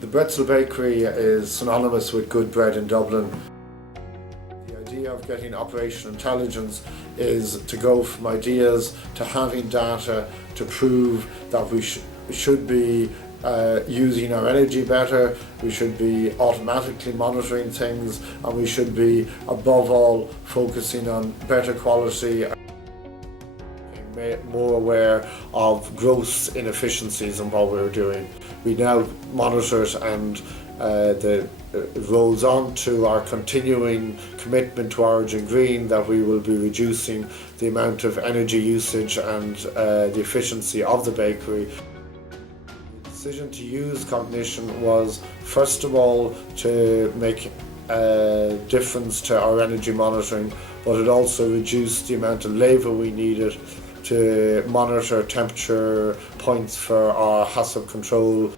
The Bretzel Bakery is synonymous with good bread in Dublin. The idea of getting operational intelligence is to go from ideas to having data to prove that we should be using our energy better, we should be automatically monitoring things, and we should be, above all, focusing on better quality, more aware of gross inefficiencies in what we're doing. We now monitor it, and it rolls on to our continuing commitment to Origin Green that we will be reducing the amount of energy usage and the efficiency of the bakery. The decision to use Cognition was, first of all, to make a difference to our energy monitoring, but it also reduced the amount of labour we needed to monitor temperature points for our HACCP control.